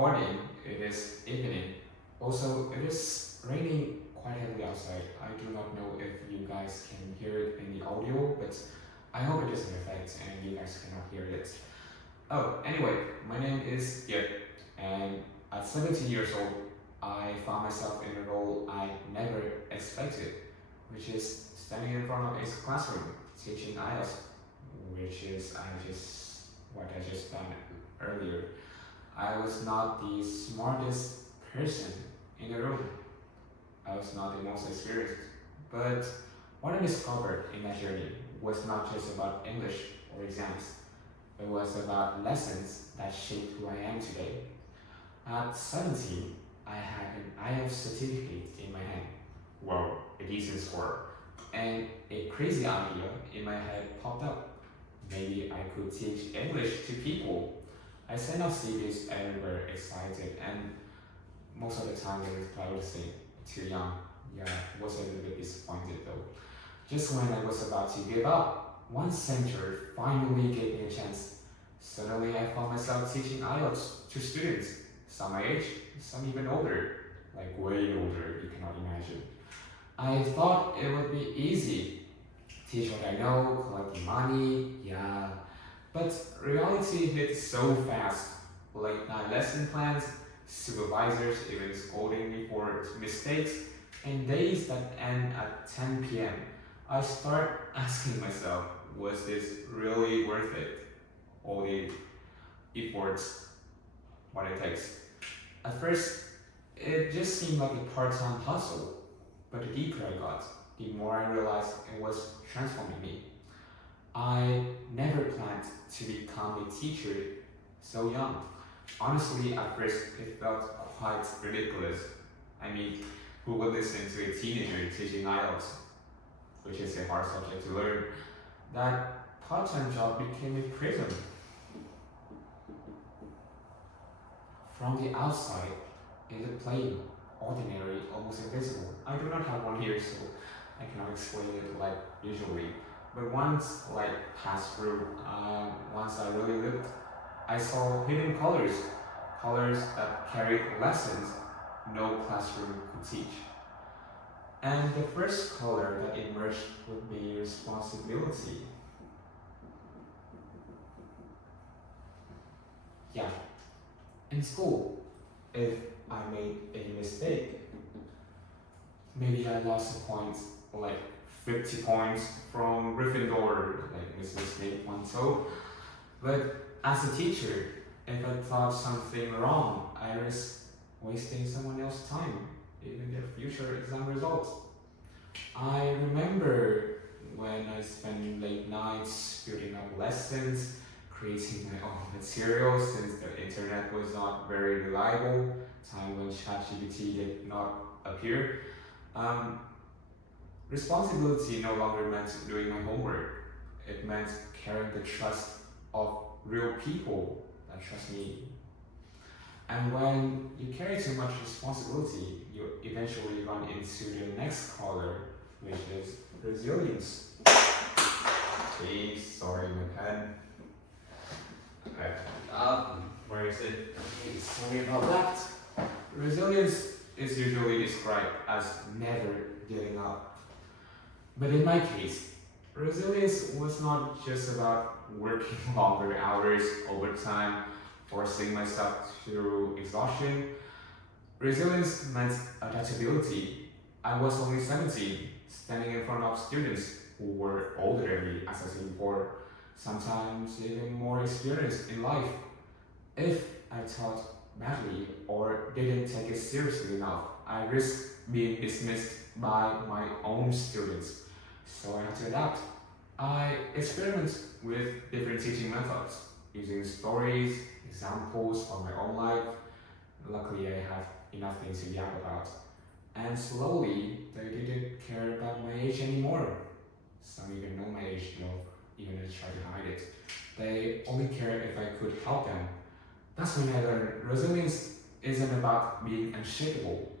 recording, it is evening. Also, it is raining quite heavily outside. I do not know if you guys can hear it in the audio, but I hope it doesn't affect and you guys cannot hear it. Oh, anyway, my name is Kiet, and at 17 years old, I found myself in a role I never expected, which is standing in front of a classroom teaching IELTS, which is what I just done earlier. I was not the smartest person in the room. I was not the most experienced. But what I discovered in that journey was not just about English or exams. It was about lessons that shaped who I am today. At 17, I had an IELTS certificate in my hand. Wow, a decent score. And a crazy idea in my head popped up. Maybe I could teach English to people. I sent out CVs everywhere, excited, and most of the time the reply would say, too young. Yeah, was a little bit disappointed though. Just when I was about to give up, one center finally gave me a chance. Suddenly I found myself teaching IELTS to students, some my age, some even older, like way older, you cannot imagine. I thought it would be easy. Teach what I know, collect the money, yeah. But reality hit so fast. Late night lesson plans, supervisors even scolding me for mistakes, and days that end at 10 p.m. I start asking myself, was this really worth it? All the efforts, what it takes. At first, it just seemed like a part-time hustle. But the deeper I got, the more I realized it was transforming me. I never planned to become a teacher so young. Honestly, at first, it felt quite ridiculous. I mean, who would listen to a teenager teaching IELTS, which is a hard subject to learn? That part-time job became a prism. From the outside, it looked plain, ordinary, almost invisible. I do not have one here, so I cannot explain it like usually. But once passed through, once I really looked, I saw hidden colors that carried lessons no classroom could teach. And the first color that emerged would be responsibility. Yeah, in school, if I made a mistake, maybe I lost a point, like 50 points from Gryffindor, like this mistake once so. But as a teacher, if I taught something wrong, I risked wasting someone else's time, even their future exam results. I remember when I spent late nights building up lessons, creating my own materials since the internet was not very reliable, time when ChatGPT did not appear. Responsibility no longer meant doing my homework. It meant carrying the trust of real people that trust me. And when you carry too much responsibility, you eventually run into the next color, which is resilience. Please, sorry, my pen. Okay. Where is it? Okay, sorry about that. Resilience is usually described as never giving up. But in my case, resilience was not just about working longer hours, overtime, forcing myself through exhaustion. Resilience meant adaptability. I was only 17, standing in front of students who were older than me, as I said before, sometimes even more experienced in life. If I taught badly or didn't take it seriously enough, I risked being dismissed by my own students. So I had to adapt. I experimented with different teaching methods, using stories, examples from my own life. Luckily, I have enough things to yap about. And slowly, they didn't care about my age anymore. Some even know my age, even if I try to hide it. They only cared if I could help them. That's when I learned resilience isn't about being unshakable.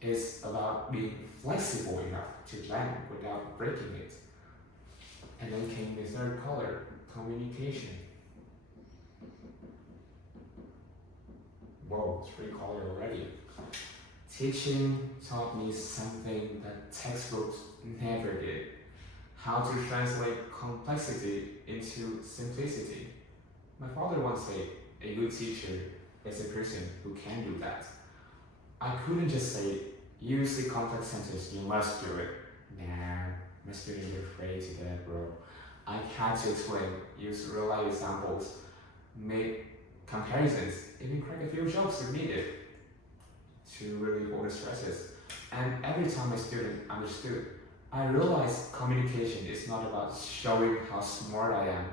It's about being flexible enough to plan without breaking it. And then came the third color, communication. Whoa, 3 colors already. Teaching taught me something that textbooks never did. How to translate complexity into simplicity. My father once said, a good teacher is a person who can do that. I couldn't just say, use the complex sentence, you must do it. Nah, my students are afraid to that, bro. I had to explain, use real-life examples, make comparisons, even crack a few jokes if needed to relieve all the stresses. And every time my student understood, I realized communication is not about showing how smart I am.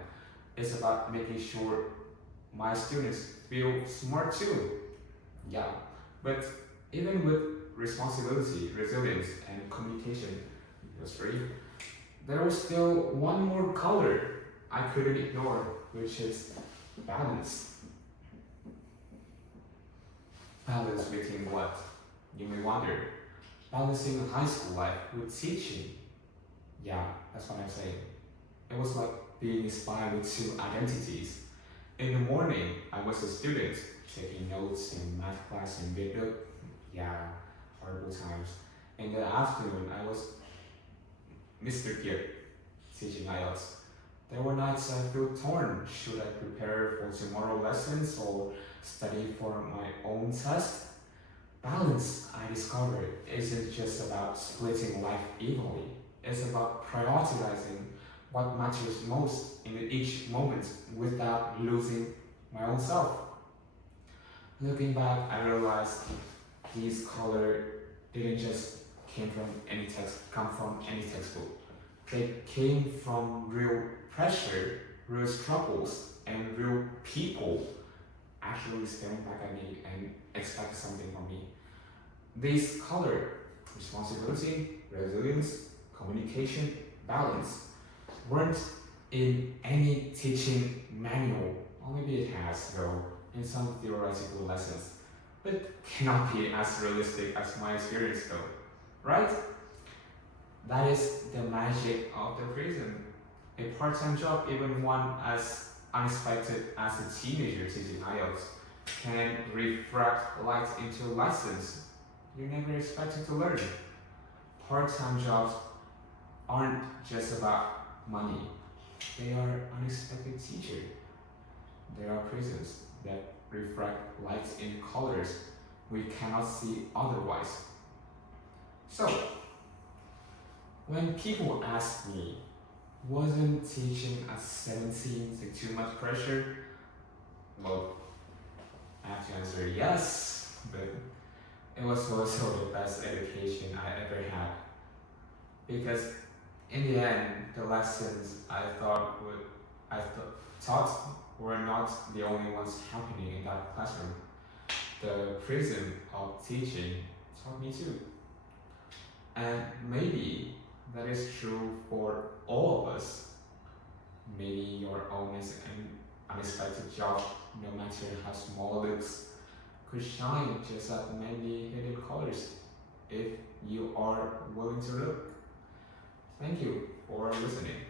It's about making sure my students feel smart too. Yeah, but even with responsibility, resilience, and communication industry, there was still one more color I couldn't ignore, which is balance. Balance between what? You may wonder. Balancing high school life with teaching. Yeah, that's what I'm saying. It was like being inspired with 2 identities. In the morning, I was a student, taking notes in math class and video. Yeah, horrible times. In the afternoon, I was Mr. Kiet, teaching IELTS. There were nights I felt torn. Should I prepare for tomorrow lessons or study for my own test? Balance, I discovered, isn't just about splitting life evenly. It's about prioritizing what matters most in each moment without losing my own self. Looking back, I realized these colors didn't just come from any textbook. They came from real pressure, real struggles, and real people actually staring back at me and expect something from me. These colors, responsibility, resilience, communication, balance, weren't in any teaching manual, or maybe it has though, in some theoretical lessons, but cannot be as realistic as my experience though, right? That is the magic of the Prism. A part-time job, even one as unexpected as a teenager teaching IELTS, can refract light into lessons you never expected to learn. Part-time jobs aren't just about money. They are unexpected teachers. They are prisms that refract light in colors we cannot see otherwise. So, when people ask me, wasn't teaching at 17 too much pressure? Well, I have to answer yes, but it was also the best education I ever had. Because in the end, the lessons I thought taught were not the only ones happening in that classroom. The prism of teaching taught me too. And maybe that is true for all of us. Maybe your own is an unexpected job, no matter how small it looks, could shine just as many hidden colors if you are willing to look. Thank you for listening.